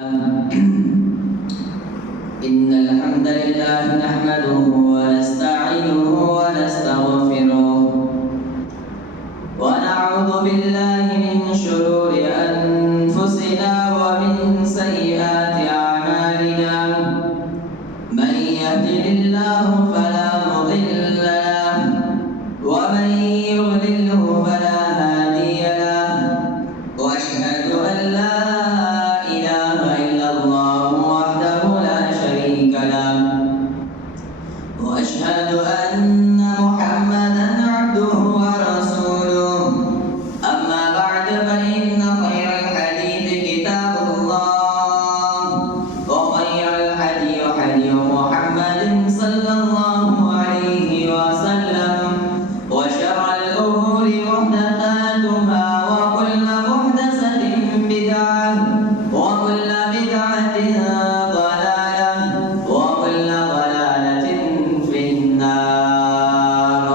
إن الحمد لله نحمده ونستعينه ونستغفره ونعوذ بالله من شرور أنفسنا ومن سيئات أعمالنا من يهده الله فلا مضل له ومن يضلله فلا هادي له وأشهد أن لا إله إلا الله وحده لا شريك له وأشهد أن محمدا عبده ورسوله أما بعد فإن خير الحديث كتاب الله وخير الهدي هدي محمد صلى الله عليه وسلم وشر الأمور محدثاتها وكل محدثة بدعة وكل بدعة ضلالة وكل ضلالة في النار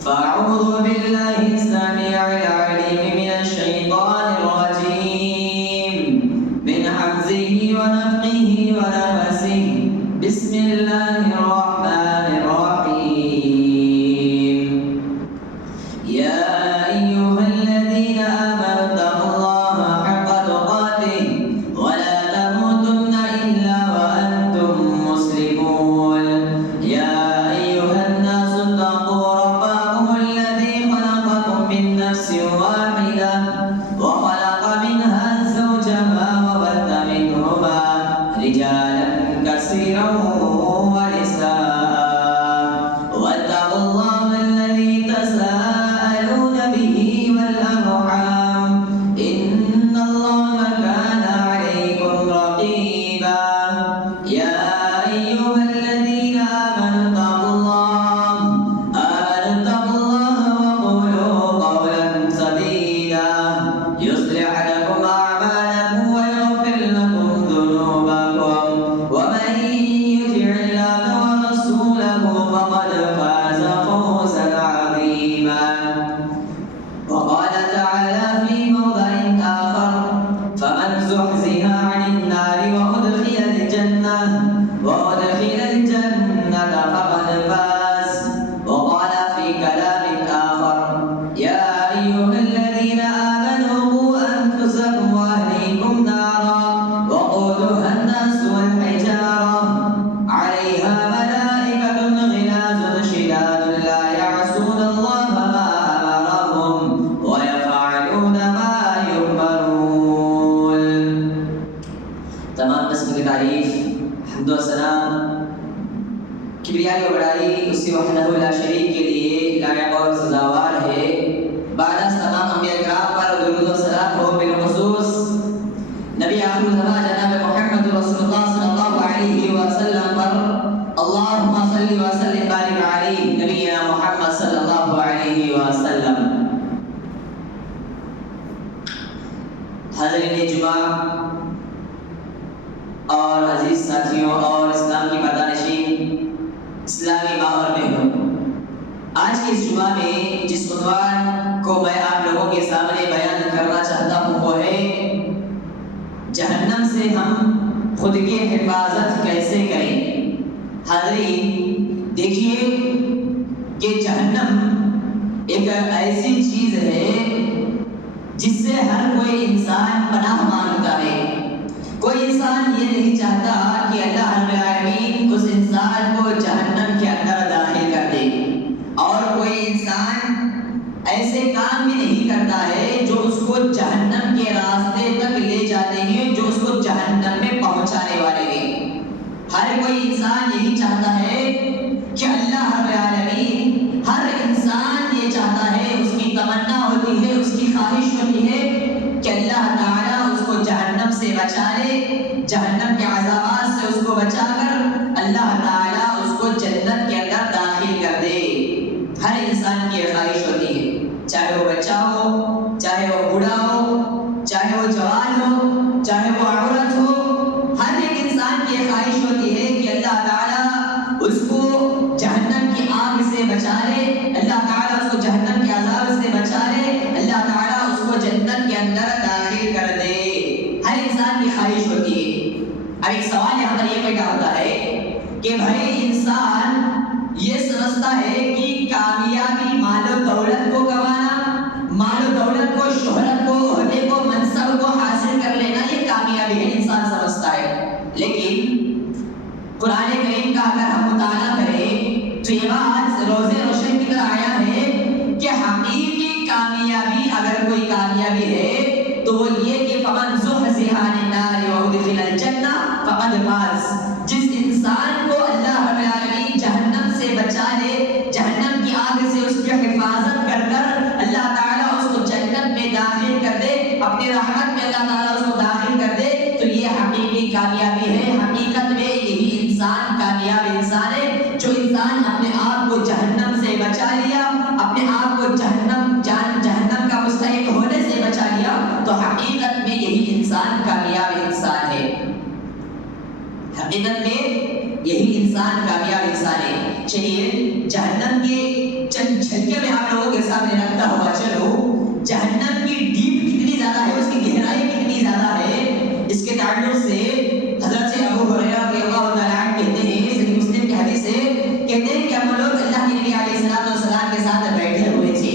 فأعوذ بالله السميع العليم من الشيطان الرجيم من حمزه ونفخه ونفسه بسم الله الرحمن الرحيم يا أيها الذين آمنوا اتقوا الله حق تقاته ولا تموتن إلا وأنتم مسلمون يا أيها الناس اتقوا ربكم الذي خلقكم من نفس واحدة وخلق منها زوجها وبث منهما رجالا كثيرا ونساء واتقوا الله الذي تساءلون به والأرحام إن الله كان عليكم رقيبا يا أيها الذين آمنوا اتقوا الله وقولوا قولا سديدا يصلح لكم أعمالكم ويغفر لكم ذنوبكم ومن يطع الله ورسوله فقد فاز فوزا عظيما وقال تعالى في موضع آخر فمن زحزح عن النار وأدخل الجنة فقد فاز وقال في كلام آخر يا أيها الذين آمنوا قوا أنفسكم وأهليكم نارا وقودها الناس والحجارة عليها ملائكة غلاظ شداد لا يعصون الله ما أمرهم ويفعلون ما يؤمرون تمام قسم کی تعریف حمد و ثنا کبریائی و بڑائی اسی وحدہ لا شریک کے لیے لائق اور سزاوار ہے بعد از تمام انبیاء کرام پر درود و سلام ہو بالخصوص نبی آخر الزمان جناب محمد رسول اللہ صلی اللہ علیہ وسلم پر اللہم صلی وسلم بارک علیہ نبینا محمد صلی اللہ علیہ وسلم حضرین جمعہ اور عزیز ساتھیوں اور اسلام کی پردانشین اسلامی ماحول میں ہوں آج کے اس جمعہ میں جس عنوان کو میں آپ لوگوں کے سامنے بیان کرنا چاہتا ہوں وہ ہے جہنم سے ہم خود کی حفاظت کیسے کریں حاضرین دیکھیے کہ جہنم ایک ایسی چیز ہے جس سے ہر کوئی انسان پناہ مانگتا ہے کوئی انسان یہ نہیں چاہتا کہ اللہ رب العالمین اس انسان کو جہنم کے اندر داخل کر دے اور کوئی انسان ایسے کام بھی نہیں کرتا ہے جو اس کو جہنم کے راستے تک لے جاتے ہیں جو اس کو جہنم میں پہنچانے والے ہیں ہر کوئی انسان یہی چاہتا ہے کہ اللہ رب العالمین ہر انسان یہ چاہتا ہے اس کی تمنا ہوتی ہے اس کی خواہش ہوتی ہے کہ اللہ تعالیٰ اس کو جہنم سے بچا لے جہنم کے عذابات سے اس کو بچا کر اللہ تعالیٰ اس کو جنت کے اندر داخل کر دے ہر انسان کی خواہش ہوتی ہے چاہے وہ بچہ ہو چاہے وہ بوڑھا ہو چاہے وہ جوان ہو چاہے وہ عورت ہو ہر ایک انسان کی خواہش ہوتی ہے کہ اللہ تعالیٰ اس کو جہنم کی آگ سے بچا لے اللہ تعالیٰ اس کو جہنم کے عذاب سے بچا لے اللہ تعالیٰ اس کو جنت کے اندر داخل کر دے ہر انسان کی خواہش ہوتی اب ایک سوال یہاں پر یہ پیدا ہوتا ہے کہ بھائی انسان یہ سمجھتا ہے کہ کامیابی مال و دولت کو کمانا، مال و دولت کو، شہرت کو، عہدے کو، منصب کو حاصل کر لینا یہ کامیابی ہے، انسان سمجھتا ہے۔ لیکن قرآن کریم کا اگر ہم مطالعہ کریں تو یہ بات روزے روشن کی طرح آیا ہے کہ حقیقی کامیابی اگر کوئی کامیابی ہے تو وہ یہ کہ فمن زحزح عن النار وادخل الجنہ فقد فاز، جس انسان کو اللہ رب العالمین جہنم سے بچا لے، جہنم کی آگ سے اس کی حفاظت کر کر اللہ تعالیٰ اس کو جنت میں داخل کر دے، اپنی رحمت میں اللہ تعالیٰ اس کو داخل کر دے، تو یہ حقیقی کامیابی ہے۔ حقیقت میں یہی انسان کامیاب انسان ہے جو انسان اپنے آپ کو جہنم سے بچا لیا، اپنے آپ کو جہنم کا مستحق ہونے سے بچا لیا، تو حقیقت میں یہی انسان کامیاب انسان ہے۔ حقیقت میں یہی انسان کامیاب انسان ہے۔ چلیے جہنم کے چند جھلکے میں آپ لوگوں کے سامنے رکھتا ہوا چلو، جہنم کی ڈیپ کتنی زیادہ ہے، اس کی گہرائی کتنی زیادہ ہے، اس کے تعلق سے حضرت ابو ہریرہ رضی اللہ تعالیٰ عنہ کہتے ہیں، صحیح مسلم کی حدیث ہے، کہتے ہیں کہ ہم لوگ اللہ کے نبی علیہ السلام کے ساتھ بیٹھے ہوئے تھے،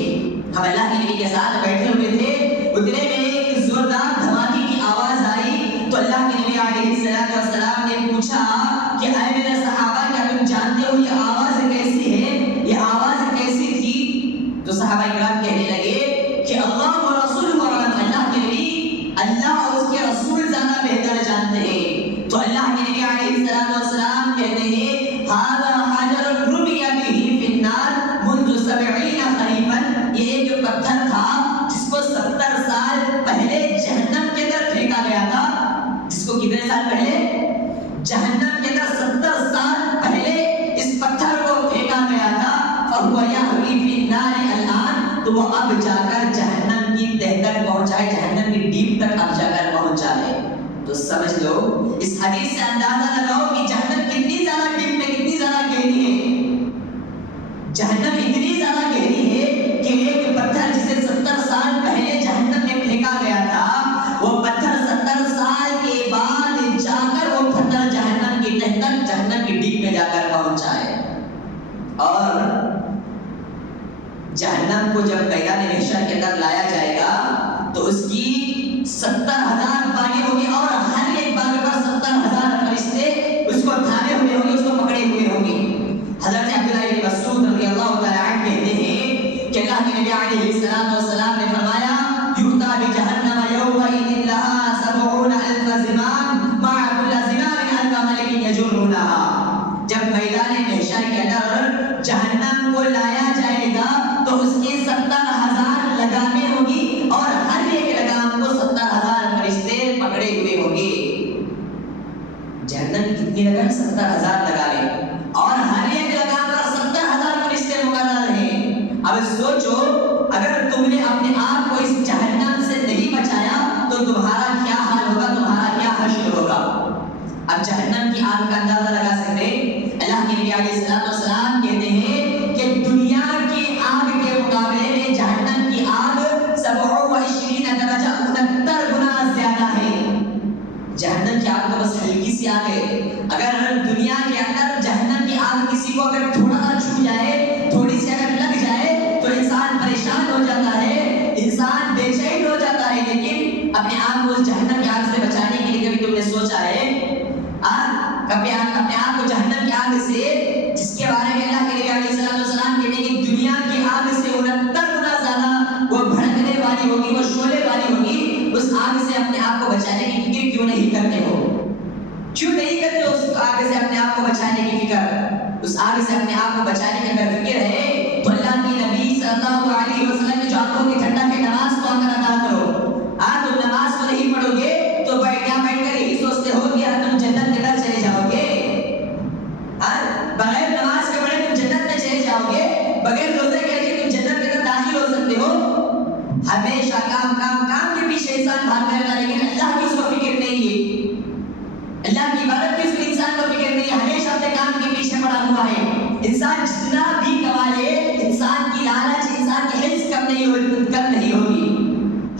ہم اللہ کے نبی کے ساتھ بیٹھے ہوئے تھے، اتنے میں ایک زوردار دھماکے کی آواز آئی تو اللہ کے نبی علیہ السلام نے پوچھا کہ اے میرے صحابہ کیا تم جانتے ہو یہ آواز کیسی ہے، یہ آواز کیسی تھی؟ تو صحابہ کرام کہنے لگے کہ اللہ و رسول عالم، اللہ کے نبی اللہ اور اس کے رسول زیادہ بہتر جانتے ہیں۔ تو اللہ کے نبی علیہ السلام کہتے ہیں ھذا حجر رمی بہ فی النار منذ 70 خریفا، یہ ایک پتھر تھا جس کو 70 سال پہلے جہنم کے اندر پھینکا گیا تھا، جس کو کتنے سال پہلے جہنم کے اندر 70 سال پہلے اس پتھر کو پھینکا گیا تھا، فہو یہوی فی النار الآن، تو وہ اب جا کر جہنم کی تہ تک پہنچا ہے، جہنم کی ڈیپ تک اب جا کر پہنچا ہے۔ تو سمجھ لو اس حدیث سے اندازہ لگاؤ کہ جہنم کتنی زیادہ ڈیپ میں، کتنی زیادہ گہری ہے۔ جہنم اتنی زیادہ گہری ہے کہ ایک پتھر جسے 70 سال پہلے جہنم میں پھینکا گیا تھا، وہ پتھر 70 سال کے بعد جا کر وہ پتھر جہنم کی تہ تک، جہنم کی ڈیپ میں جا کر پہنچا ہے۔ اور جہنم کو جب میدان محشر کے اندر لایا جائے گا تو اس کی 70,000 باغیں ہوں گی اور ہر ایک باغ پر 70,000 فرشتے اس کو تھامے ہوئے ہوں گے، اس کو پکڑے ہوئے ہوں گے۔ حضرت عبداللہ بن مسعود رضی اللہ تعالیٰ عنہ کہتے ہیں کہ اللہ کے نبی علیہ السلام نے فرمایا یؤتی بجہنم یومئذ لہا 70,000 زمام مع کل زمام 1000 ملک یجرونها۔ جب میدان محشر کے اندر جہنم کو لایا جائے گا تو اس کی 70,000 لگامیں ہوں گی اور ہر ایک لگام کو 70,000 فرشتے پکڑے ہوئے ہوں گے۔ جہنم کتنی لگام؟ 70,000 لگامیں، اور ہر ایک لگام پر 70,000 فرشتے مقرر ہیں۔ اب سوچو اگر تم نے اپنے آپ کو اس جہنم سے نہیں بچایا تو تمہارا کیا حال ہوگا، تمہارا کیا حشر ہوگا۔ اب جہنم کی آگ کا اندازہ لگا سکتے ہیں۔ اللہ کے نبی علیہ السلام کہتے ہیں کہ دنیا کی آگ کے مقابلے میں جہنم کی آگ 27 درجہ 69 گنا زیادہ ہے۔ جہنم کی آگ تو بس ہلکی سی آگ ہے، اگر دنیا کے اندر جہنم کی آگ کسی کو اگر تھوڑا سا چھو جائے، تھوڑی سی اگر لگ جائے تو انسان پریشان ہو جاتا ہے، انسان بے چین ہو جاتا ہے۔ لیکن اپنے آپ کو جہنم کی آگ سے بچانے کے لیے کبھی تم نے سوچا ہے؟ کبھی اپنے آپ کو جہنم کی آگ سے، جس کے بارے میں اللہ کے نبی علیہ السلام کہتے ہیں کہ دنیا کی آگ سے 69 گنا زیادہ وہ بھڑکنے والی ہوگی، وہ شعلے والی ہوگی، اس آگ سے اپنے آپ کو بچانے کی فکر کیوں نہیں کرتے ہو؟ کیوں نہیں کرتے ہو اس آگ سے اپنے آپ کو بچانے کی فکر؟ اس آگ سے اپنے آپ کو بچانے کی اگر فکر ہے تو اللہ کے نبی صلی اللہ علیہ وسلم نے جو آنکھوں کی ٹھنڈا کے نماز کو اگر ادا کرو، تم نماز کو نہیں پڑھو گے تو بیٹھ کر یہی سوچتے ہو کہ تم جنت کے در چلے جاؤ گے، بغیر نماز کے پڑھے تم جنت میں چلے جاؤ گے، بغیر روزے کے رکھے تم جنت کے اندر داخل ہو سکتے ہو۔ ہمیشہ کام کے پیچھے انسان بھاگ رہا ہے، لیکن اللہ کی اس کو فکر نہیں ہے، اللہ کی عبادت کی اس کو انسان کو فکر نہیں ہے، ہمیشہ اپنے کام کے پیچھے پڑا ہوا ہے۔ انسان جتنا بھی کما لے، انسان کی لالچ، انسان کی حرص کم نہیں ہوگی،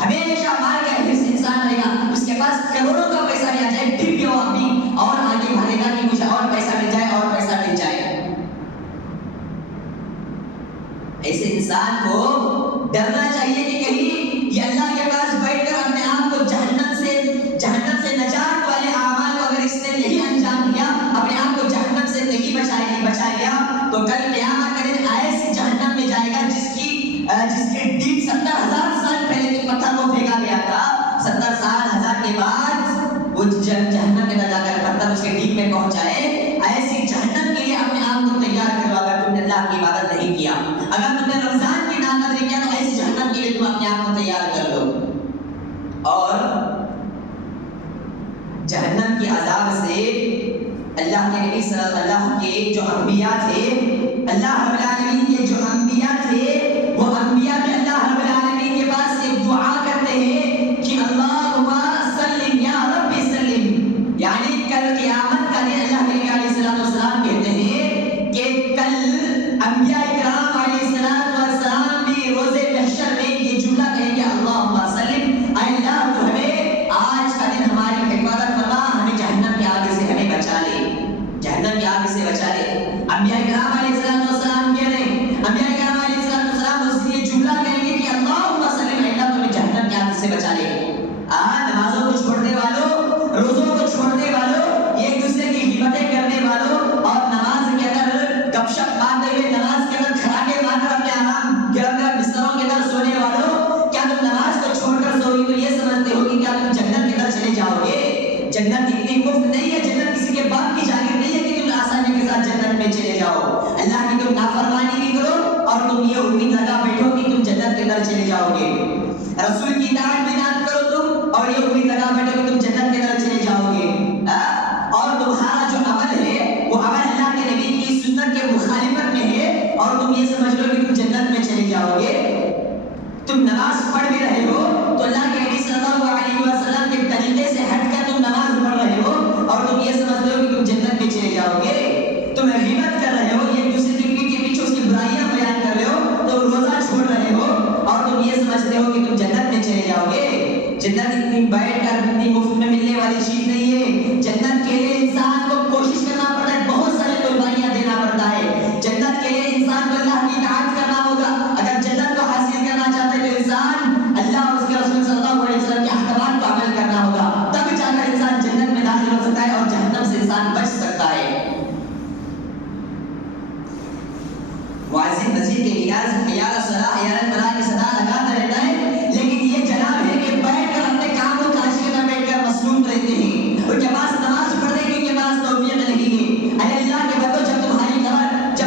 ہمیشہ مال کا حرص انسان رہے گا، اس کے پاس کروڑوں کا پیسہ بھی آ جائے پھر بھی وہ اپنی انسان کو ڈرنا چاہیے کہ کہیں یہ اللہ کے پاس بیٹھ کر اپنے آپ کو جہنم سے نجات والے اعمال کو اگر اس نے نہیں انجام دیا، اپنے آپ کو جہنم سے نہیں بچا لیا، تو کل قیامت کا دن ایسی جہنم میں جائے گا جس کے ڈیپ 70,000 سال پہلے کے پتھر کو پھینکا گیا تھا. 70,000 کے بعد وہ جہنم میں جا کر پتھر اس کے ڈیپ میں پہنچائے. ایسی جہنم کے لیے اپنے آپ کو تیار کرو. اگر تم نے اللہ کی عبادت نہیں کیا، اگر تم نے رمضان کی ناقدری کیا، تو ایسی جہنم کے لیے تم اپنے آپ کو تیار کر لو. اور جہنم کے عذاب سے اللہ کے نبی صلی اللہ کے جو انبیاء تھے، اللہ رب العالمین کے جو انبیاء تھے، وہ انبیاء بھی اللہ رب العالمین کے پاس ایک دعا کرتے ہیں کہ اللہم سلم یا رب سلم. یعنی کل قیامت کا دن اللہ کے نبی علیہ السلام کہتے ہیں کہ کل انبیاء کرام علیہ السلام بھی روز محشر میں یہ جملہ کہیں گے اللہم سلم، اے اللہ تو ہمیں آج کا دن ہماری حفاظت فرما، ہمیں جہنم کی آگ سے ہمیں بچا لے، جہنم کی آگ سے بچا لے. انبیاء کرام علیہ السلام کہہ رہے ہیں، انبیاء کرام علیہ السلام اس لیے جملہ کہیں گے کہ اللہم سلم، اے اللہ تمہیں جہنم کی آگ سے بچا لے. نمازوں کو چھوڑنے والوں، روزوں کو چھوڑنے والوں، ایک دوسرے کی غیبتیں کرنے والوں، اور نماز کے اندر گپ شپ مارتے ہوئے، نماز کے اندر کھڑاکے مار کر اپنے آرام گرم بستروں کے اندر سونے والوں، کیا تم نماز کو چھوڑ کر سوئی تو یہ سمجھتے ہو کہ کیا تم جنت کے اندر چلے جاؤ گے؟ جنت اتنی مفت نہیں ہے، جنت کسی کے باپ کی جاگیر نہیں ہے کہ تم آسانی کے ساتھ جنت میں چلے جاؤ. اللہ کی تم نافرمانی بھی کرو اور تم یہ امید لگا بیٹھو کہ تم جنت کے اندر چلے جاؤ گے. رسول کی اطاعت بھی نہ کرو تم اور یہ امید لگا بیٹھو کہ تم جنت کے اندر چلے جاؤ گے. اور تمہارا جو عمل ہے وہ عمل اللہ کے نبی کی سنت کے مخالفت میں ہے اور تم یہ سمجھ لو کہ تم جنت میں چلے جاؤ گے. تم نماز پڑھ بھی رہے ہو تو اللہ کے نبی صلی اللہ علیہ وسلم کے طریقے سے ہٹ کر تم نماز پڑھ رہے ہو اور تم یہ سمجھتے ہو کہ تم جنت میں چلے جاؤ گے. تم غیبت کر رہے ہو، ایک دوسرے کی پیٹھ کے پیچھے اس کی برائیاں بیان کر رہے ہو، تو روزہ چھوڑ رہے ہو اور تم یہ سمجھتے ہو کہ تم جنت میں چلے جاؤ گے. جنت اتنی بیٹھ کر اتنی مفت میں ملنے والی چیز نہیں ہے. جنت کے لیے انسان کو کوشش کرنا پڑتا ہے، بہت سارے قربانیاں دینا پڑتا ہے. جنت کے لیے انسان کو اللہ کی اطاعت کرنا ہوگا. اگر جنت کو حاصل کرنا چاہتا ہے تو انسان اللہ اور اس کے رسول صلی اللہ علیہ وسلم کے احکامات کو عمل کرنا ہوگا، تب جا کر انسان جنت میں داخل ہو سکتا ہے اور جہنم سے انسان بچ سکتا ہے. مؤذن مسجد کے کنارے سے حی علی الصلاۃ حی علی الفلاح کی صدا لگاتا رہتا ہے، لیکن یہ جناب ہے کہ بیٹھ کر اپنے کام و کاج کے اندر بیٹھ کر مصروف رہتے ہیں. ان کے پاس نماز پڑھنے کی ان کے پاس توفیق نہیں ہے. اے اللہ کے بندو، جب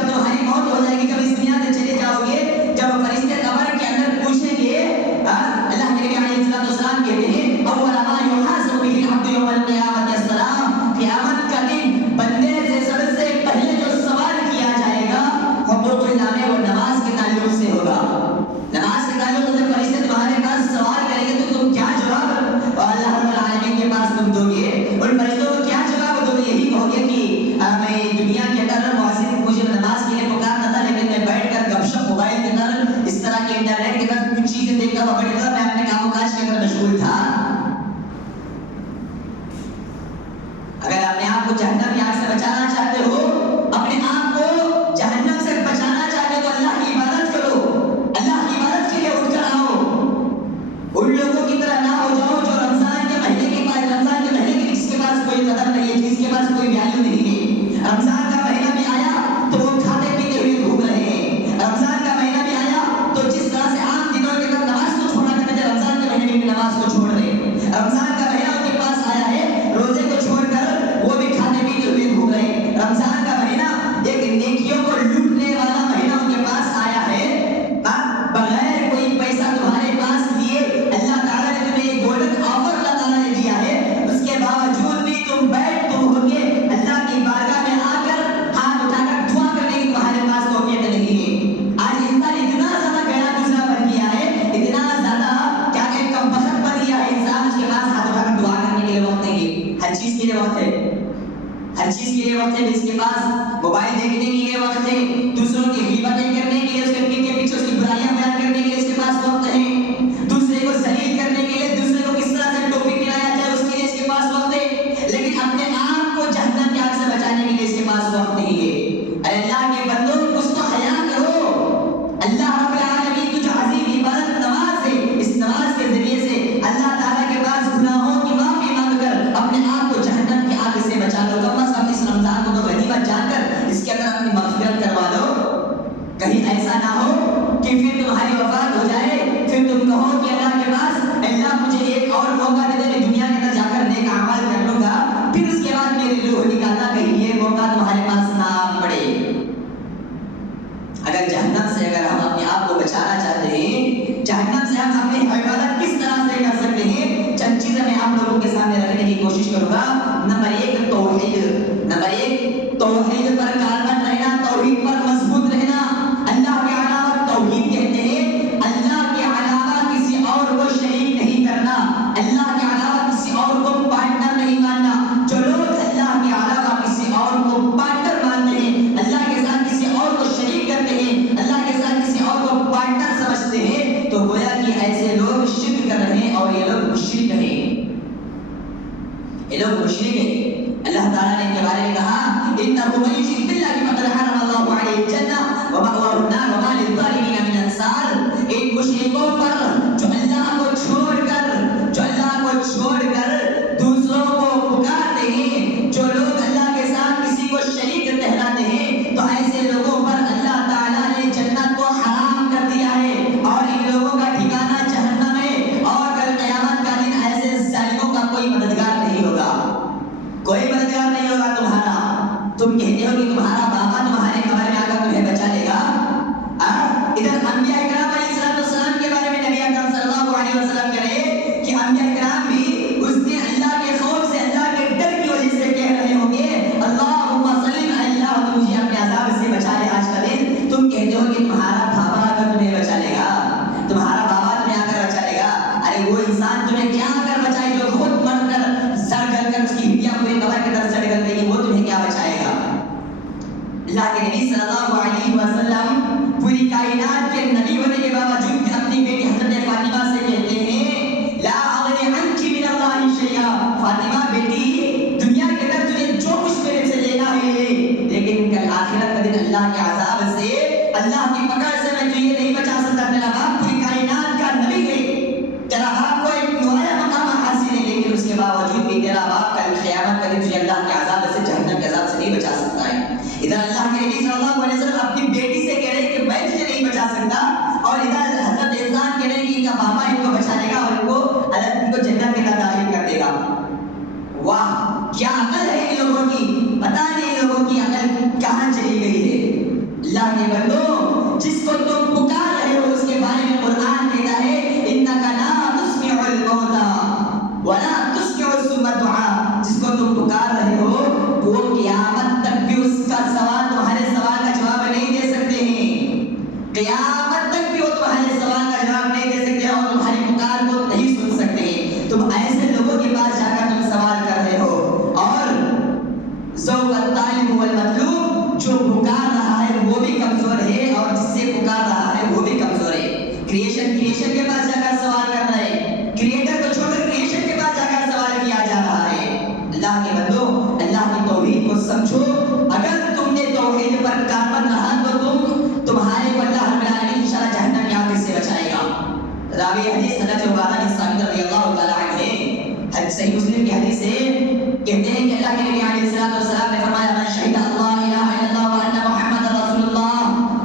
تمہاری موت ہو جائے گی، جب اس دنیا سے چلے جاؤ گے، جب فرشتے قبر کے اندر پوچھیں گے، اللہ کے نبی علیہ السلام کہتے ہیں اول ما یحاسب به العبد یوم القیامۃ الصلاۃ، قیامت کا دن بندے سے سب سے پہلے جو سوال کیا جائے گا حقوق اللہ میں وہ نماز کے تعلق سے ہوگا. نماز کے تعلق سے فرشتے تمہارے پاس سوال کریں گے تو تم کیا جواب اللہ رب العالمین کے پاس تم دو گے؟ ان فرشتوں کو کیا جواب دو گے؟ یہی کہو گے کہ میں دنیا کے اندر مؤذن مجھے نماز کے لیے پکارنا تھا، لیکن میں بیٹھ کر گپ شپ موبائل کے اندر اس طرح کے انٹرنیٹ کے اندر کچھ چیزیں دیکھتا ہوا بیٹھا تھا، میں اپنے کام و کاج کے اندر مشغول تھا. اگر اپنے آپ کو جہنم کی آگ سے بچانا چاہتے ہو، اپنے آپ کو جہنم سے بچانا چاہتے ہو، تو اللہ کی عبادت کرو. اللہ کی عبادت کے لیے اٹھ کر آؤ. ان لوگوں کی طرح نہ ہو جاؤ جو رمضان کے مہینے کی جس کے پاس کوئی قدر نہیں ہے، جس کے پاس کوئی ویلیو نہیں ہے. رمضان کا مہینہ بھی آیا تو وہ کھاتے پیتے ہوئے گھوم رہے ہیں. رمضان کا مہینہ بھی آیا تو جس طرح سے عام دنوں کے اندر نماز کو چھوڑا کرتے تھے، رمضان کے مہینے میں نماز کو چھوڑ رہے ہیں. رمضان کا مہینہ ان کے پاس آیا ہے، روزے کو چھوڑ کر وہ بھی کھاتے پیتے ہوئے گھوم رہے ہیں. رمضان کا مہینہ ایک نیکیوں کو لوٹنے والا مہینہ ان کے پاس آیا ہے. بغیر کوئی پیسہ تمہارے پاس لیے اللہ تعالیٰ نے تمہیں ایک گولڈن آفر اللہ تعالیٰ نے دیا ہے. اس کے باوجود بھی تم ہو کے اللہ کی بارگاہ میں آ کر ہاتھ اٹھا کر دعا کرنے کی تمہارے پاس توفیق نہیں ہے. آج انسان اتنا زیادہ گیا گزرا بن گیا ہے، اتنا زیادہ کیا کہ کم بخت بن گیا ہے انسان، اس کے پاس ہاتھ اٹھا کر دعا کرنے کے لیے وقت نہیں ہے. ہر چیز کے لیے وقت ہے، ہر چیز کے لیے وقت ہے. اس کے پاس موبائل دیکھنے کے لیے وقت ہے، دوسروں کی غیبتیں کرنے کے لیے، اس کے پیچھے اس کی برائیاں بیان کرنے کے لیے اس کے پاس وقت ہے، دوسرے کو ذلیل کرنے کے لیے، دوسرے کو کس طرح سے ٹوپی پہنایا جائے اس کے لیے اس کے پاس وقت ہے. لیکن اپنے آپ کو جہنم کی آگ سے بچانے کے لیے اس کے پاس وقت نہیں ہے. اے اللہ کے بندو، کچھ تو حیا کرو. اللہ رب العالمین نمبر ایک توحید پر کاربند رہنا، توحید پر مضبوط رہنا۔ اللہ کے علاوہ توحید کہتے ہیں اللہ کے علاوہ کسی اور کو شریک نہیں کرنا، اللہ کے علاوہ کسی اور کو پارٹنر نہیں ماننا۔ جو لوگ اللہ کے علاوہ کسی اور کو پارٹنر مانتے ہیں، اللہ کے ساتھ کسی اور کو شریک کرتے ہیں، اللہ کے ساتھ کسی اور کو پارٹنر سمجھتے ہیں، تو گویا کہ ایسے لوگ شرک کر رہے ہیں اور یہ لوگ مشرک ہیں، یہ لوگ مشرک ہیں۔ اللہ تعالیٰ نے ان کے بارے میں کہا إِنَّهُ مَن يُشْرِكْ بِاللَّهِ فَقَدْ حَرَّمَ اللَّهُ عَلَيْهِ الْجَنَّةَ وَمَأْوَاهُ النَّارُ وَمَا لِلظَّالِمِينَ مِنْ أَنصَارٍ۔ ان مشرکوں پر جو اللہ کو چھوڑ کر دوسروں کو پکارتے ہیں، جو لوگ اللہ کے ساتھ کسی کو شریک ٹھہراتے ہیں، تو ایسے لوگوں پر اللہ تعالیٰ نے جنت کو حرام کر دیا ہے اور ان لوگوں کا ٹھکانہ جہنم ہے، اور کل قیامت کا دن ایسے ظالموں کا کوئی مددگار نہیں ہوگا، کوئی مددگار نہیں ہوگا تمہارا۔ تم کہتے ہو کہ تمہارا بابا تمہارے قبر میں آ کر تمہیں بچا لے گا۔ ادھر انبیاء کرام علیہ السلام کے بارے میں نبی اکرم صلی اللہ علیہ وسلم کہہ رہے کہ انبیاء کرام بھی اس دن اللہ کے خوف سے، اللہ کے ڈر کی وجہ سے کہہ رہے ہوں گے اللہم صلی اللہ، تو مجھے اپنے عذاب سے بچا لے آج کا دن۔ تم کہتے ہو کہ تمہارا بابا آ کر تمہیں بچا لے گا، تمہارا بابا تمہیں آ کر بچا لے گا۔ ارے وہ انسان تمہیں کیا آ کر بچائے جو خود مر کر سڑ گل کر اس کی ہڈیاں پورے قبر کی طرف سڑ گل گئی، وہ تمہیں کیا بچائے گا؟ اللہ کے نبی صلی اللہ علیہ وسلم پوری کائنات کے نبی ہونے کے باوجود اپنی بیٹی حضرت فاطمہ سے کہتے ہیں لا اغنی عنک من اللہ شیئا، فاطمہ بیٹی دنیا کے اندر تجھے جو کچھ میرے سے لینا ہے لے، لیکن کل آخرت کا دن اللہ کے عذاب سے، اللہ کی پکڑ سے میں تجھے نہیں بچا سکتا۔ تیرا باپ پوری کائنات کا نبی ہے، تیرا باپ کو ایک نمایاں مقام حاصل ہے، لیکن اس کے باوجود بھی تیرا باپ کل قیامت کا دن تجھے اللہ کے عذاب سے، جہنم کے عذاب سے نہیں بچا سکتا ہے۔ ادھر اللہ کے نبی صلی اللہ علیہ وسلم اپنی بیٹی سے کہہ رہے ہیں کہ میں تجھے نہیں بچا سکتا، اور ادھر حضرت انسان کہہ رہے ہیں کہ ان کا بابا ان کو بچا لے گا اور ان کو جنت کے اندر داخل کر دے گا۔ واہ کیا عقل ہے ان لوگوں کی، پتہ نہیں ان لوگوں کی عقل کہاں چلی گئی ہے۔ اللہ کے بندو، جس کو تم پکار رہے ہو اس کے بارے میں قرآن کہتا ہے انک لا تسمع الموتى ولا تسمع الصم الدعاء، جس کو تم پکار رہے ہو وہ قیامت تک بھی اس کا سوال، تمہارے سوال کا جواب نہیں دے سکتے ہیں، قیامت تک بھی وہ تمہارے سوال کا جواب نہیں دے سکتے اور تمہاری پکار کو نہیں سن سکتے ہیں۔ تم ایسے لوگوں کے پاس جا کر تم سوال کر رہے ہو، اور ذوق الطالب والمطلوب، جو پکار رہا ہے وہ بھی کمزور ہے اور جس سے پکار رہا ہے وہ بھی کمزور ہے۔ کریشن کے پاس جا کر سوال کر رہا ہے، کریٹر کو چھوڑ کر کریشن کے پاس جا کر سوال کیا جا رہا ہے۔ اللہ کے بندو، اللہ کی توحید کو سمجھو، اگر تم نے توحید پر کاربند رہا تو تمہارے کو اللہ رب العالمین انشاءاللہ جہنم کی آگ سے بچائے گا۔ راوی حدیث حضرت عبادہ بن صامت رضی اللہ تعالی عنہ، صحیح مسلم کی حدیث ہے، کہتے ہیں کہ اللہ کے نبی علیہ الصلوۃ والسلام نے فرمایا من شہد اللہ الہ الا اللہ وان محمد رسول اللہ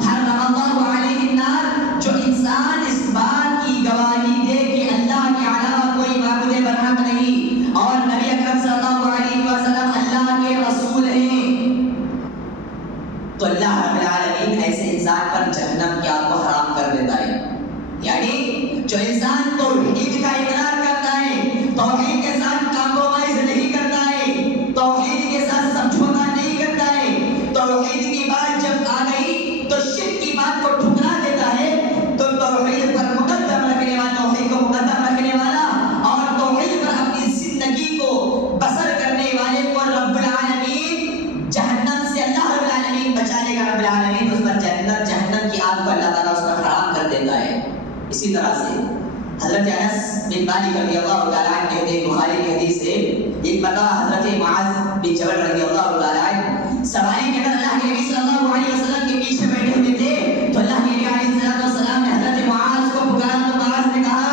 حرم اللہ علیہ النار، جو انسان اس بات کی گواہی دے کہ اللہ کے علاوہ کوئی معبود برحق نہیں اور نبی اکرم صلی اللہ علیہ وسلم اللہ کے رسول ہیں، تو اللہ رب العالمین ایسے انسان پر جہنم کی آگ کو حرام کر دیتا ہے۔ یعنی جو انسان توحید کا اقرار کرتا ہے، توحید کے ساتھ کمپرومائز نہیں کرتا ہے، توحید کے ساتھ سمجھوتا نہیں کرتا ہے، توحید کی بات جب آ گئی تو شرک کی بات کو ٹھکرا دیتا ہے، تو توحید پر مقدم رکھنے والا، توحید کو مقدم رکھنے والا اور توحید پر اپنی زندگی کو بسر کرنے والے کو رب العالمین جہنم سے اللہ رب العالمین بچا لے گا۔ رب العالمین اس پر جہنم کی آگ کو اللہ تعالیٰ اس پر حرام کر دیتا ہے۔ اسی طرح سے حضرت انس بن مالک رضی اللہ تعالیٰ عنہ کہتے ہیں، بخاری کی حدیث ہے، ایک مرتبہ حضرت معاذ بن جبل رضی اللہ تعالیٰ عنہ سواری کے اندر اللہ کے نبی صلی اللہ علیہ وسلم کے پیچھے بیٹھے ہوتے تھے، تو اللہ کے نبی علیہ السلام نے حضرت معاذ کو پکارا تو معاذ نے کہا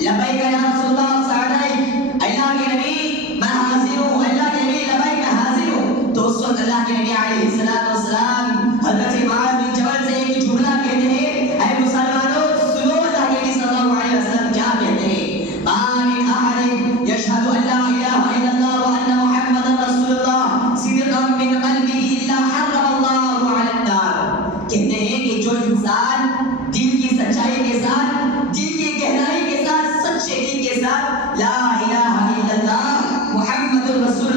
لبیک یا رسول اللہ سعدیک، اللہ کے نبی میں حاضر ہوں، اللہ کے نبی لبیک میں حاضر ہوں۔ تو اس وقت اللہ کے نبی علیہ السلام حضرت معاذ بن جبل سے ایک جملہ کہتے ہیں، اے مسلمانوں سنو، اللہ کے نبی صلی اللہ علیہ وسلم کیا کہتے ہیں، ما من احد یشہد ان لا الہ الا اللہ وان محمد رسول اللہ صدقا من قلبه الا حرم اللہ علی النار۔ کہتے ہیں کہ جو انسان دل کی سچائی کے ساتھ، دل کی گہرائی کے ساتھ، سچے دل کے ساتھ لا الہ الا اللہ محمد رسول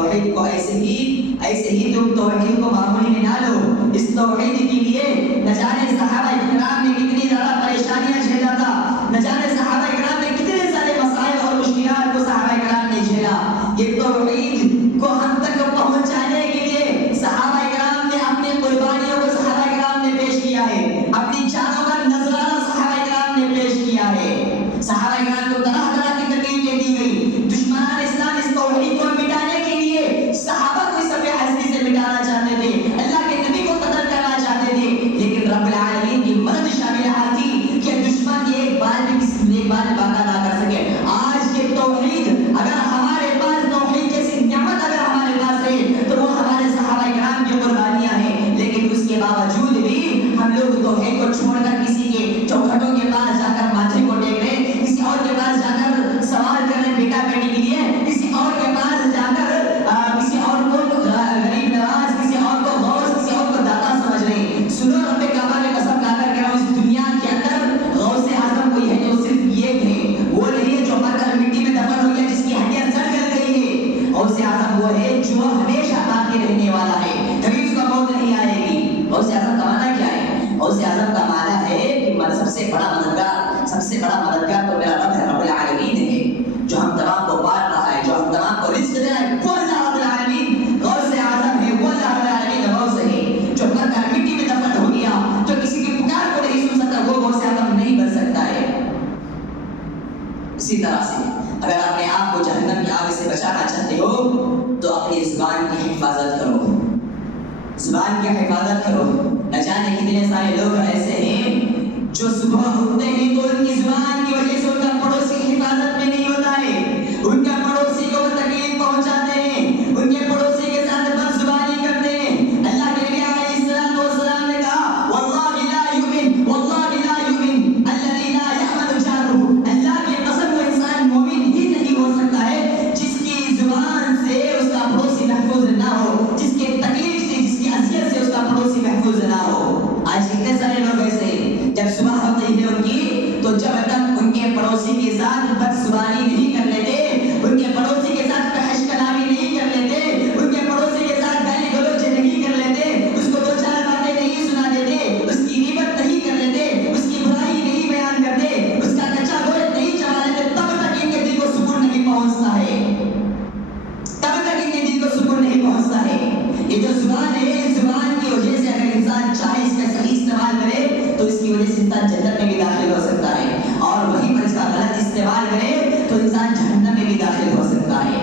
توحید کو ایسے ہی تم توحید کو معمولی میں نہ لو. اس توحید کے لیے نہ جانے صحابہ کرام نے کتنی زیادہ پریشانیاں جھیلا تھا, نہ جانے صحابہ کرام نے کتنے سارے مسائل اور مشکلات کو صحابہ کرام نے جھیلا. یہ توحید کو ہم تک پہنچانے کے لیے صحابہ کرام نے اپنی قربانیوں کو صحابہ کرام نے پیش کیا ہے, اپنی جانوں کا نذرانہ صحابہ کرام نے پیش کیا ہے. صحابہ کرام کو طرح طرح کی تکلیفیں دی گئی. دشمنان اسلام اس توحید کو مٹانے کے لیے صحابہ کو اس صفحہ ہستی سے مٹانا چاہتے تھے, اللہ کے نبی کو قتل کرنا چاہتے تھے, لیکن رب العالمین کی مدد شامل تھی کہ دشمن ایک بار باقا نہ کر سکے. آج یہ توحید اگر ہمارے پاس توحید جیسی نعمت اگر ہمارے پاس ہے تو وہ ہمارے صحابہ کرام کی قربانیاں ہیں, لیکن اس کے باوجود بھی ہم لوگ توحید کو چھوڑ کر کسی کے چوکھٹوں کے پاس جا کر ماتھے کو ٹیک رہے, کسی اور کے پاس جا کر سوال کر رہے بیٹا بیٹی کے لیے, کسی اور کے پاس جا کر کسی اور کو غریب نواز, کسی اور کو غوث, کسی اور کو داتا سمجھ رہے. سنو رب کعبہ نے قسم کھا کر کہا اس دنیا کے اندر غوث اعظم کوئی ہے جو صرف یہ ہے, وہ نہیں ہے جو مر کر مٹی میں دفن ہو گیا جس کی ہڈیاں سڑ گل گئی ہے. غوث اعظم وہ ہے جو ہمیشہ باقی رہنے والا ہے, کبھی اس کا موت نہیں آئے گی. غوث اعظم کا معنی کیا ہے؟ غوث اعظم کا معنی ہے کہ سب سے بڑا مددگار تو میرا رب ہے, رب العالمین ہے, جو ہم تمام کو پال رہا ہے, جو ہم تمام کو رزق دے رہا ہے, وہ اللہ رب العالمین غوث اعظم ہے. وہ اللہ رب العالمین غوث ہے جو مر کر مٹی میں دفن ہو گیا, جو کسی کی پکار کو نہیں سن سکتا, وہ غوث اعظم نہیں بن سکتا ہے. اسی طرح سے اگر اپنے آپ کو جہنم کی آگ سے بچانا چاہتے ہو تو اپنی زبان کی حفاظت کرو, زبان کی حفاظت کرو. نہ جانے کتنے سارے لوگ ایسے ہیں جو صبح اٹھتے ہیں تو ان کی زبان کی وجہ سے ان کا پڑوسی حفاظت میں نہیں ہوتا ہے, ان کا پڑوسی کو تکلیف پہنچاتے ہیں, ان کے پڑوسی کے ساتھ بد زبانی کرتے ہیں. اللہ کے نبی علیہ الصلوۃ والسلام نے کہا واللہ لا یؤمن الذی لا یحمد جارہ, اللہ کی قسم وہ انسان مومن ہی نہیں ہو سکتا ہے جس کی زبان سے اس کا پڑوسی محفوظ نہ ہو, جس کے تکلیف سے, جس کی اذیت سے اس کا پڑوسی محفوظ نہ ہو. آج کتنے سارے لوگ ایسے ہیں جب صبح ہوتی ہے ان کی تو جب تک ان کے پڑوسی کے ساتھ بد زبانی نہیں کر لیتے, ان کے پڑوسی کے ساتھ فحش کلامی نہیں کر لیتے, ان کے پڑوسی کے ساتھ گالی گلوچ نہیں کر لیتے, اس کو دو چار باتیں نہیں سنا دیتے, اس کی غیبت نہیں کر لیتے, اس کی برائی نہیں بیان کرتے, اس کا کچا گوشت نہیں چبا لیتے, تب تک ان کے دل کو سکون نہیں پہنچتا ہے, تب تک ان کے دل کو سکون نہیں پہنچتا ہے. یہ جو زبان ہے, زبان کی وجہ سے اگر انسان چاہے اس کا صحیح استعمال کرے تو اس کی وجہ سے انسان جنت میں بھی داخل ہو سکتا ہے, اور وہیں پر اس کا غلط استعمال کرے تو انسان جہنم میں بھی داخل ہو سکتا ہے.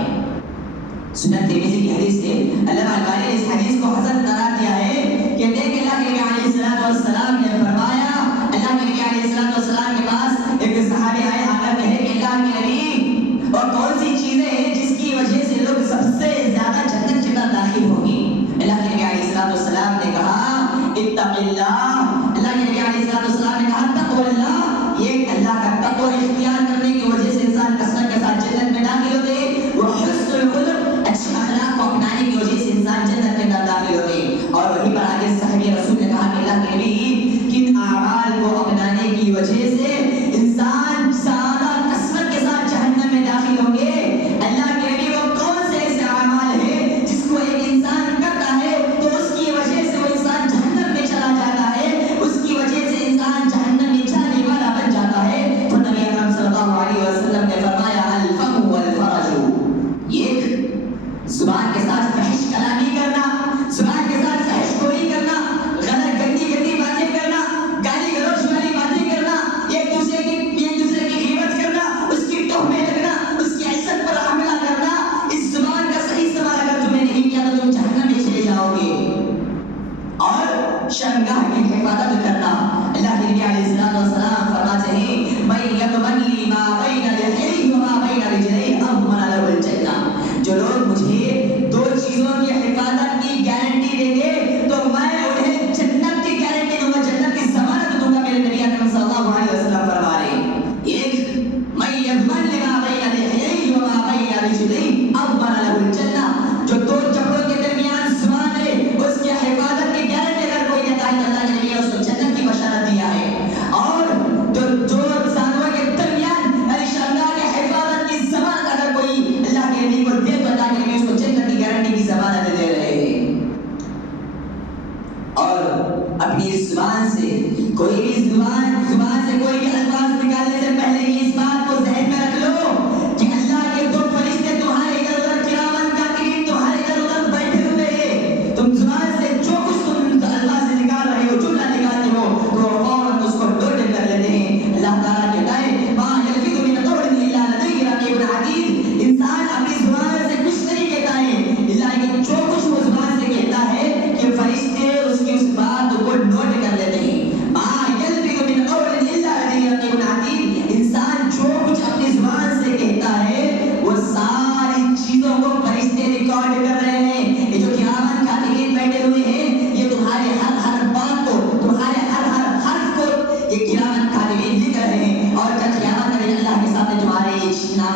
سنن ترمذی کی حدیث ہے, علامہ البانی نے اس حدیث کو حسن قرار دیا ہے کہ دیکھ اللہ کے نبی علیہ الصلوۃ والسلام نے فرمایا, اللہ کے نبی علیہ الصلوۃ والسلام کے پاس ایک صحابی آئے, آ کر کہے کہ اللہ کے نبی اور کون سی چیزیں ہیں جس کی وجہ سے لوگ سب سے زیادہ جنت کے اندر داخل ہوں گے. اللہ کے نبی علیہ الصلوۃ والسلام نے کہا اتق اللہ, اللہ کے نبی علیہ الصلوۃ والسلام نے کہا تقوی اللہ, یہ اللہ کا تقوی اختیار کرنے کی وجہ سے انسان کثرت کے ساتھ جنت میں داخل ہوتے ہیں, وہ حسن الخلق, اچھے اخلاق کو اپنانے کی وجہ سے انسان جنت کے اندر داخل ہوتے ہیں. اور وہیں پر آگے صحابی رسول نے کہا کہ اللہ کے نبی کن اعمال کو اپنانے کی وجہ سے انسان زیادہ کثرت کے ساتھ جہنم میں داخل ہوں گے. اللہ کے نبی وہ کون سے ایسے اعمال ہیں جس کو ایک انسان کرتا ہے تو اس کی وجہ سے وہ انسان جہنم میں چلا جاتا ہے,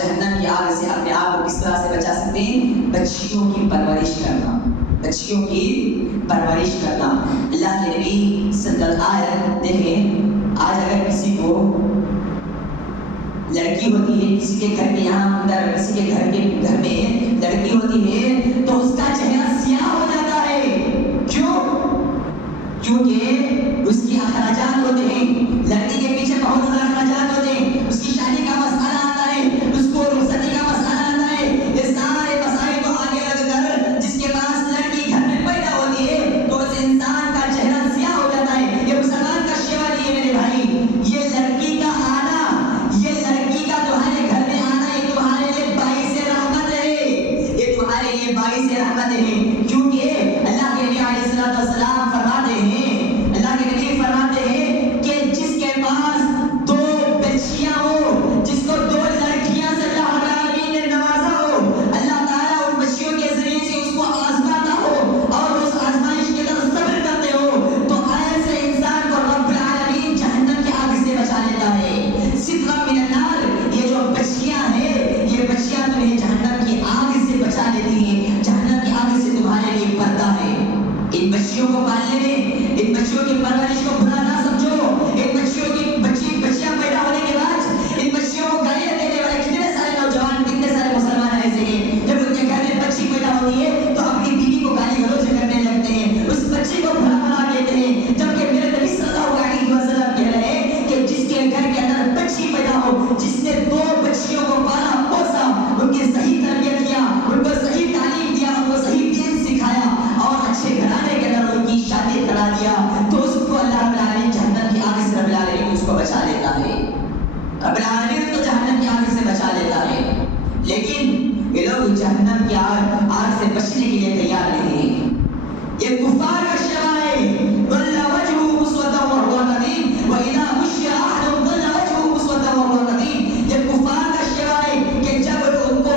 جہنم کی آگ سے اپنے آپ کو کس طرح سے بچا سکتے ہیں؟ بچیوں کی پرورش کرنا، بچیوں کی پرورش کرنا۔ اللہ کے نبی صلی اللہ علیہ وسلم دیکھیں، آج اگر کسی کو لڑکی ہوتی ہے، کسی کے گھر کے یہاں اندر کسی کے گھر میں لڑکی ہوتی ہے تو اس کا چہرہ سیاہ ہو جاتا ہے۔ کیوں؟ کیونکہ اس کی اخراجات ہوتے ہیں، لڑکی کے پیچھے بہت زیادہ اخراجات ہوتے ہیں، اس کی شادی کا مسئلہ آتا ہے، اس کو رخصتی کا مسئلہ آتا ہے، یہ سارے مسائل کو آگے رکھ کر جس کے پاس لڑکی گھر میں پیدا ہوتی ہے تو اس انسان کا چہرہ سیاہ ہو جاتا ہے۔ یہ مسلمان کا شیوا نہیں ہے میرے بھائی، یہ لڑکی کا آنا، یہ لڑکی کا تمہارے گھر میں آنا، یہ تمہارے لیے باعث رحمت ہے، یہ تمہارے لیے باعث رحمت ہے۔ کیونکہ اللہ کے نبی علیہ الصلوۃ والسلام فرماتے ہیں، اللہ کے نبی فرماتے ہیں کہ جس کے پاس دو بچیاں ہو، جس کو دو لڑکیاں سے اللہ رب العالمین نے نوازا ہو، اللہ تعالیٰ ان بچیوں کے ذریعے سے اس کو آزماتا ہو اور اس آزمائش کے اندر صبر کرتے ہو، تو ایسے انسان کو رب العالمین جہنم کی آگ سے بچا لیتا ہے۔ سترا من النار، یہ جو بچیاں ہیں، یہ بچیاں تمہیں جہنم کی آگ سے بچا لیتی ہیں، جہنم کی آگ سے تمہارے لیے پردہ ہے۔ ان بچیوں کو پالنے میں، ان بچیوں کی پرورش کو برا نہ سمجھو، ان بچیوں کی بچیاں پیدا ہونے کے بعد ان بچیوں کو گالیاں دینے والے کتنے سارے نوجوان، کتنے سارے مسلمان ایسے ہیں، جب ان کے گھر میں بچی پیدا ہوتی ہے تو اپنی بیوی کو گالی گلوچ کرنے لگتے ہیں، اس بچے کو بھلا بنا دیتے ہیں، جبکہ میرے نبی صلی اللہ علیہ وسلم کہہ رہے ہیں کہ جس کے گھر کے اندر بچی پیدا ہو، جس نے دو بچیوں کو پالا پوسا، ان کی صحیح تربیت کیا، ان کو صحیح تعلیم دیا، ان کو صحیح دین سکھایا اور اچھے گھرانے کے اندر ان کی شادی کرا دیا، تو اس کو اللہ رب العالمین جہنم کی آگ سے رب العالمین اس کو بچا لیتا ہے۔ رب العالمین تو جہنم کی آگ سے بچا لیتا ہے، لیکن یہ لوگ جہنم کی آگ سے بچنے کے لیے تیار نہیں ہیں۔ یہ کفار کا شیوا ہے، ظل وجهه مسودا وهو كظيم واذا بشر احدهم ظل وجهه مسودا وهو كظيم۔ یہ کفار کا شیوا ہے کہ جب ان کو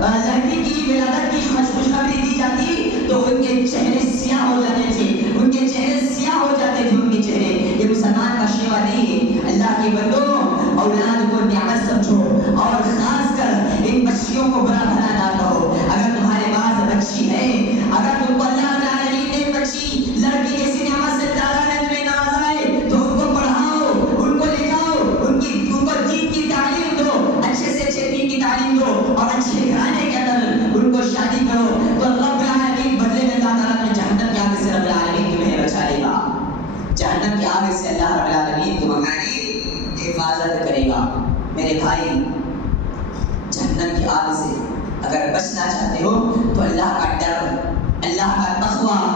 لڑکی کی ولادت کی خوشخبری دی جاتی تو ان کے چہرے سیاہ ہو جاتے تھے، ان کے چہرے سیاہ ہو جاتے تھے، ان کے چہرے۔ یہ مسلمان کا شیوا نہیں ہے۔ اللہ کے بندوں، اولاد کو نعمت سمجھو اور خاص کر ان بچیوں کو برا بھلا نہ کہو۔ اگر تمہارے پاس بچی ہے، اگر تم کو اللہ تعالیٰ نے بچی لڑکی کسی نعمت سے تعالیٰ نے تمہیں نوازا ہے تو ان کو پڑھاؤ، ان کو لکھاؤ، ان کو دین کی تعلیم دو، اچھے سے اچھے دین کی تعلیم دو اور اچھے گھرانے کے اندر ان کو شادی کرو، تو رب العالمین بدلے میں اللہ تعالیٰ نے جہنم کی آگ سے رب العالمین تمہیں بچا لے گا۔ جہنم کی آگ سے اللہ رب العالمین تمہاری حفاظت کرے گا۔ میرے بھائی، جہنم کی آگ سے اگر بچنا چاہتے ہو تو اللہ کا ڈر، اللہ کا تقویٰ،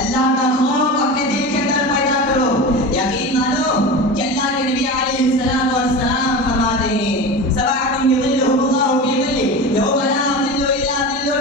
اللہ کا خوف اپنے دل کے اندر پیدا کرو۔ یقین مانو کہ اللہ کے نبی علیہ السلام والسلام فرماتے ہیں، سبعۃ یظلھم اللہ فی ظلہ یوم لا ظل الا ظلہ۔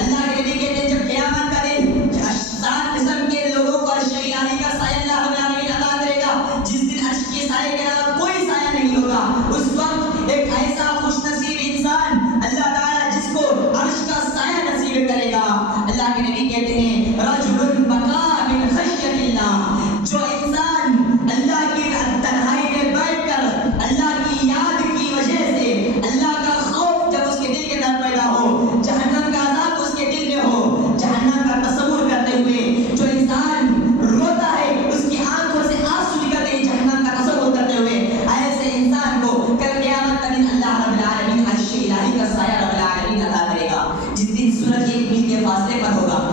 اللہ کے نبی کہتے ہیں جب قیامت کا دن 7 قسم کے لوگوں کو عرش الہی کا سایہ اللہ رب العالمین عطا کرے گا، جس دن عرش کے سائے کے علاوہ کوئی سایہ نہیں ہوگا۔ اس وقت ایک ایسا خوش نصیب انسان اللہ تعالیٰ جس کو عرش کا سایہ نصیب کرے گا، اللہ کے نبی کہتے ہیں رجل بکا من خشیت اللہ، جو انسان اللہ کی تنہائی میں بیٹھ کر اللہ کی یاد کی وجہ سے، اللہ کا خوف جب اس کے دل کے اندر پیدا ہو، جہنم کا عذاب اس کے دل میں ہو، جہنم کا تصور کرتے ہوئے جو انسان روتا ہے، اس کی آنکھوں سے آنسو نکلتے ہیں جہنم کا تصور کرتے ہوئے، ایسے انسان کو کل قیامت کا دن اللہ رب العالمین عرش الہی کا سایہ رب العالمین عطا کرے گا، جس دن سورج 1 میل کے فاصلے پر ہوگا،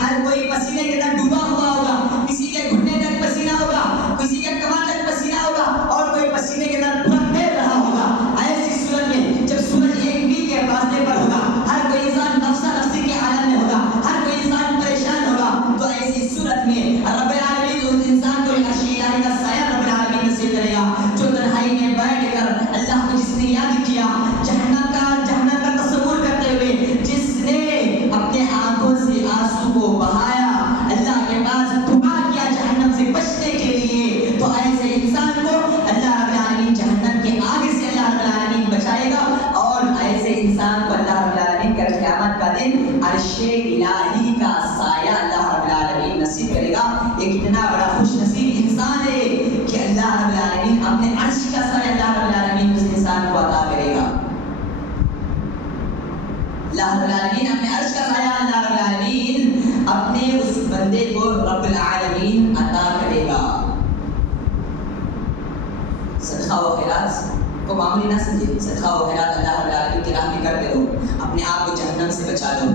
ہر کوئی پسینے کے اندر ڈوبا ہوا ہوگا، کسی کے گھٹنے تک پسینہ ہوگا، کسی کے کمر تک پسینہ ہوگا اور کوئی پسینے کے اندر پورا تیر رہا ہوگا۔ ایسی صورت میں جب سورج 1 میل کے فاصلے پر ہوگا، ہر کوئی انسان نفسا نفسی کے عالم میں ہوگا، ہر کوئی انسان پریشان ہوگا، تو ایسی صورت میں رب العالمین اس انسان کو عرش الہی کا سایہ رب العالمین نصیب کرے گا، جو تنہائی میں بیٹھ کر اللہ کو جس نے یاد کیا، جہنم کا تصور کرتے ہوئے جس نے اپنے آنکھوں سے آنسو کو بہایا، اللہ کے پاس دعا کیا جہنم سے بچنے کے لیے، تو ایسے انسان کو اللہ رب العالمین جہنم کے آگ سے اللہ رب العالمین بچائے گا، اور ایسے انسان کو اللہ رب العالمین کل قیامت کا دن عرش الہی کا سایہ اللہ رب العالمین نصیب کرے گا۔ یہ کتنا بڑا خوش نصیب انسان ہے کہ اللہ رب العالمین اپنے عرش کا سایہ اللہ رب العالمین اس انسان کو عطا کرے گا۔ اللہ رب العالمین اپنے عرش کا سایہ اللہ رب العالمین اپنے اس بندے کو رب العالمین عطا کرے گا. صدقہ و خیرات کو معمولی نہ سمجھے. صدقہ و خیرات اللہ رب العالمین کی راہ میں کرتے رہو, اپنے آپ کو جہنم سے بچا لو,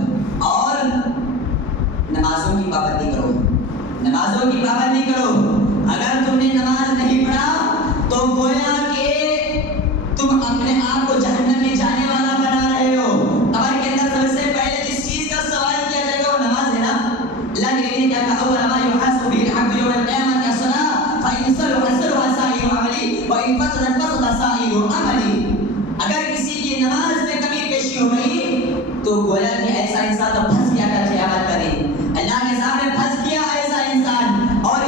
اور نمازوں کی پابندی کرو. نمازوں کی پابندی کرو. اگر تم نے نماز نہیں پڑھا تو گویا کہ تم اپنے آپ کو جہنم میں جانے والا بنا رہے ہو. قبر کے اندر سب سے پہلے جس چیز کا سوال کیا جائے گا وہ نماز ہے نا. اللہ کے نبی نے کہا اول ما يحاسب به العبد يوم القيامة الصلاة فإن صلح صلح سائر عمله وإن فسدت فسد سائر عمله. اگر کسی کی نماز میں کمی پیشی ہو گئی تو گویا کہ ایسا انسان تو پھنس گیا کل قیامت کا دن. اللہ کے سامنے پھنس گیا ایسا انسان. اور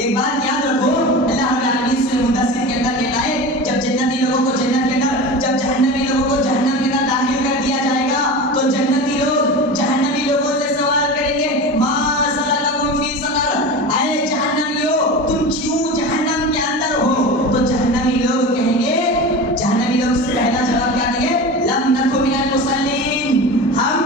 ایک بات یاد رکھو, اللہ رب العالمین سورہ مدثر کے اندر کہتا ہے جب جنتی لوگوں کو جنت کے اندر, جب جہنمی لوگوں کو جہنم کے اندر داخل کر دیا جائے گا تو جنتی لوگ جہنمی لوگوں سے سوال کریں گے ما سلککم فی سقر, اے جہنمیو تم کیوں جہنم کے اندر ہو؟ تو جہنمی لوگ کہیں گے, جہنمی لوگ سے پہلا جواب کیا دیں گے, لم نکن من المصلین. ہم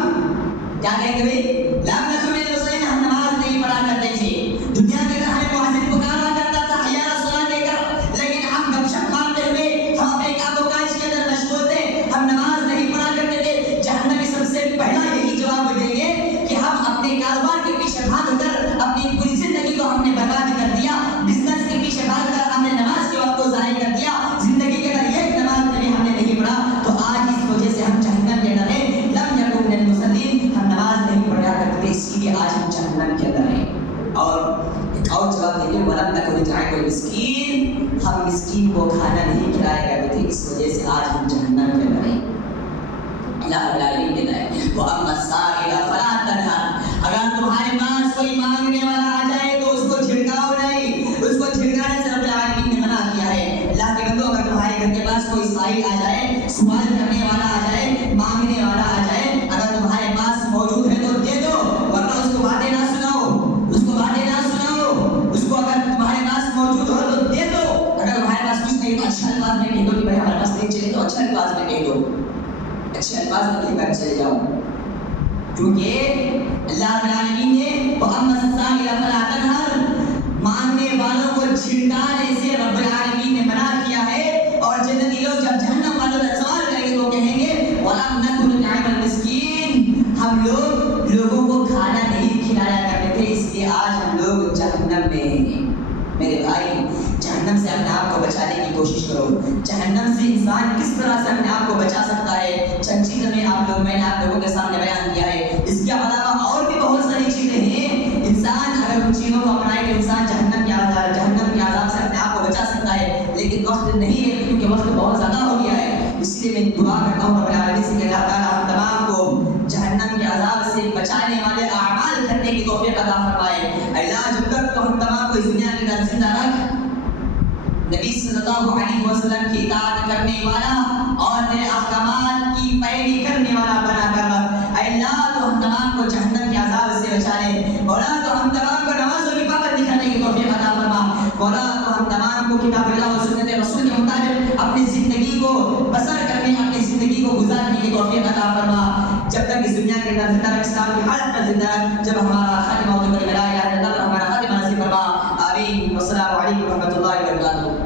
کیا کہیں گے بھائی, لم نکن من المصلین, ہم نماز نہیں پڑھا کرتے تھے. دنیا کے اندر ہمیں مؤذن پکارا کرتا تھا حی علی الصلاۃ دے کر, لیکن ہم گپ شپ مارتے ہوئے ہم اپنے کام و کاج کے اندر مشغول تھے, ہم نماز نہیں پڑھا کرتے تھے. جہنمی سب سے پہلا یہی جواب دیں گے کہ ہم اپنے کاروبار کے پیچھے بھاگ کر اپنی پوری زندگی کو ہم نے برباد کر دیا. بزنس کے پیچھے بھاگ کر ہم نے نماز کے وقت کو ضائع کر دیا. زندگی کے اندر ایک نماز بھی ہم نے نہیں پڑھا, تو آج اس وجہ سے ہم جہنم کے اندر ہیں. لم یکن من المصلین, ہم نماز نہیں پڑھا کرتے تھے اس لیے آج ہم جہنم کے اندر ہیں. اور ایک اور جواب دیں گے ولم نکن نطعم المسکین, ہم مسکین کو کھانا نہیں کھلایا کرتے تھے اس وجہ سے آج ہم جہنم کے اندر ہیں. اللہ رب العالمین کہتا ہے وَأَمَّا السَّائِلَ فَلَا تَنْهَرْ, اگر تمہارے پاس کوئی مانگنے والا آ جائے تو اس کو جھڑکاؤ نہیں. اس کو جھڑکانے سے رب العالمین نے منع کیا ہے. اللہ کے بندو اگر تمہارے گھر کے پاس کوئی سائل آ جائے, سوال کرنے والا آ جائے, مانگنے والا آ جائے, اگر تمہارے پاس موجود ہے تو دے دو, ورنہ اس کو باتیں نہ سناؤ, اس کو باتیں نہ سناؤ. اس کو اگر تمہارے پاس موجود ہو تو دے دو, اگر تمہارے پاس کچھ نہیں تو اچھا الفاظ میں کہہ دو کہ بھائی ہمارے پاس نہیں چلے تو اچھا الفاظ میں کہہ دو, اچھے الفاظ میں کہہ کر چلے جاؤ. کیونکہ اللہ رب العالمین نے وَأَمَّا السَّائِلَ فَلَا تَنْهَرْ, مانگنے والوں کو جھڑکانے سے رب العالمین نے منع کیا ہے. اور جنتی لوگ جب جہنم والوں سے سوال کریں گے تو کہیں گے وَلَمْ نَكُنْ نُطْعِمُ الْمِسْكِينَ, ہم لوگوں کو کھانا نہیں کھلایا کرتے تھے اس لیے آج ہم لوگ جہنم میں ہیں. میرے بھائی, جہنم سے اپنے آپ کو بچانے کی کوشش کرو. جہنم سے انسان کس طرح سے اپنے آپ کو بچا سکتا ہے, چند چیزیں میں نے آپ لوگوں کے سامنے بیان کیا ہے. اس کے علاوہ اور بھی بہت ساری چیزیں ہیں. انسان اگر ان چیزوں کو اپنائے تو انسان جہنم کے عذاب سے اپنے آپ کو بچا سکتا ہے, لیکن وقت نہیں ہے کیونکہ وقت بہت زیادہ ہو گیا ہے. اس لیے میں دعا کرتا ہوں رب العالمین سے کہ اللہ تعالیٰ ہم تمام کو جہنم کے عذاب سے بچانے والے اعمال کرنے کی توفیق عطا فرمائے. اللہ جب تک تو ہم تمام کو اس دنیا کے اندر زندہ رکھ, نبی صلی اللہ علیہ وسلم کی اطاعت کرنے والا اور میرے احکامات کی پیروی کرنے والا بنا کر رکھ. اے اللہ تو ہم تمام کو جہنم کے عذاب سے بچا لے. مولا تو ہم تمام کو نمازوں کی پابندی کرنے کی توفیق عطا فرما. مولا تو ہم تمام کو کتاب اللہ و سنت رسول کے مطابق اپنی زندگی کو بسر کرنے, اپنی زندگی کو گزارنے کی توفیق عطا فرما. جب تک اس دنیا کے اندر زندہ رکھ, اسلام کی حالت میں زندہ رکھ, جب ہمارا خاتمہ ہوتے ہوئے لا الہ الا اللہ ہمارا خاتمہ نصیب فرما. آمین. والسلام علیکم و رحمۃ اللہ وبرکاتہ.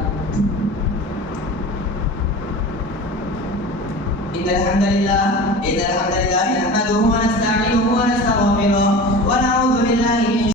إن الحمد لله نحمده ونستعينه ونستغفره